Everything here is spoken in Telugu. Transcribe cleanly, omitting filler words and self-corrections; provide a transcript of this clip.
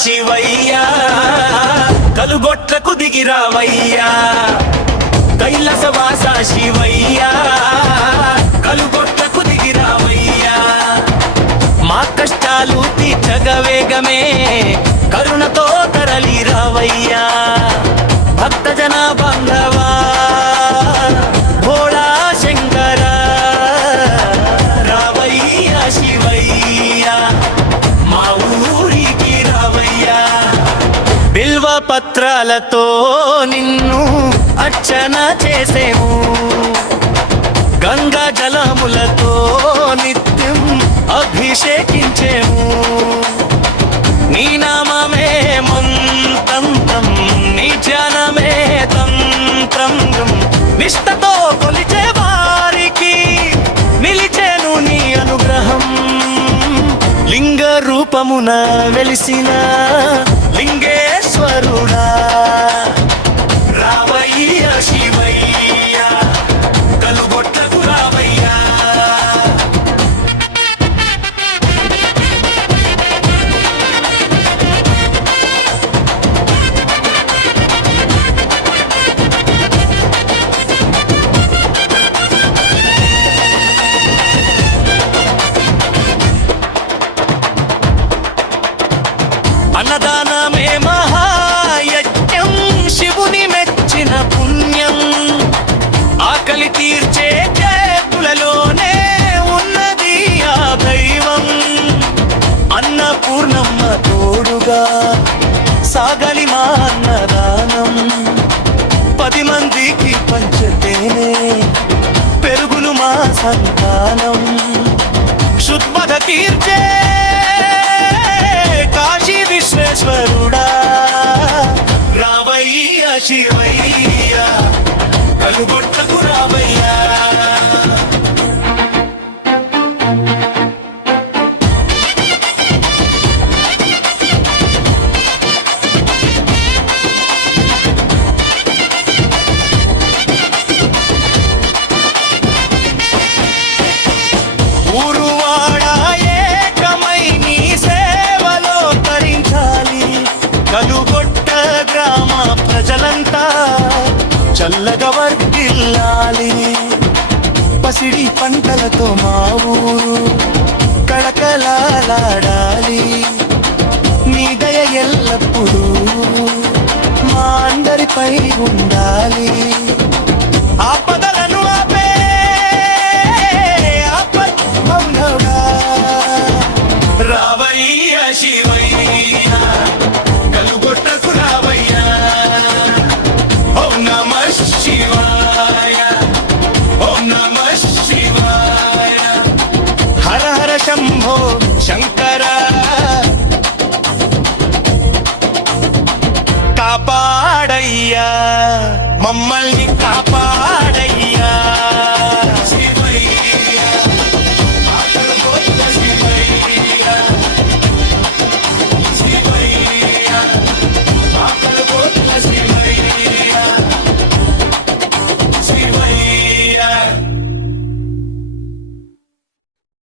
శివయ్యా కలుగొట్లకు దిగిరావయ్యా కైలాసవాస శివయ్యా కలుగొట్లకు దిగిరావయ్యా మా కష్టాలు తీర్చగా వేగమే కరుణతో తరలి రావయ్యా భక్తజన బాంధవా భోళా శంకర రావయ్యా శివయ్యా మా ఊరికి రావయ్యా బిల్వ పత్రాలతో నిన్ను అర్చన చేసేము గంగా జలములతో నిత్యం అభిషేకించేము నీ నామమే మంత్రం నీ ధ్యానమే తంత్రం నిష్టతో కొలిచే వారికి నిలిచేను నీ అనుగ్రహం లింగ రూపమున వెలిసిన లింగేశ్వరుడా రావయ్య శివయ్య కలుగొట్లకు రావయ్యా అన్నదానమే మహాయజ్ఞం శివుని మెచ్చిన పుణ్యం ఆకలి తీర్చే చేతులలోనే ఉన్నది ఆ దైవం అన్నపూర్ణమ్మ తోడుగా సాగలి మా అన్నదానం 10 మందికి పంచతేనే పెరుగును మా సంతానం శుద్ధ తీర్చే కాశీ విశ్వేశ్వరుడా రావయ్య శివయ్య కలుగొట్లకు రావయ్యా ఊరువాడ ఏకమై నీ సేవలో తరించాలి కలుగొట్ట గ్రామ ప్రజలంతా చల్లగా వర్ధిల్లాలి పసిడి పంటలతో మా ఊరు కళకళలాడాలి నీ దయ ఎల్లప్పుడూ మా అందరిపై ఉండాలి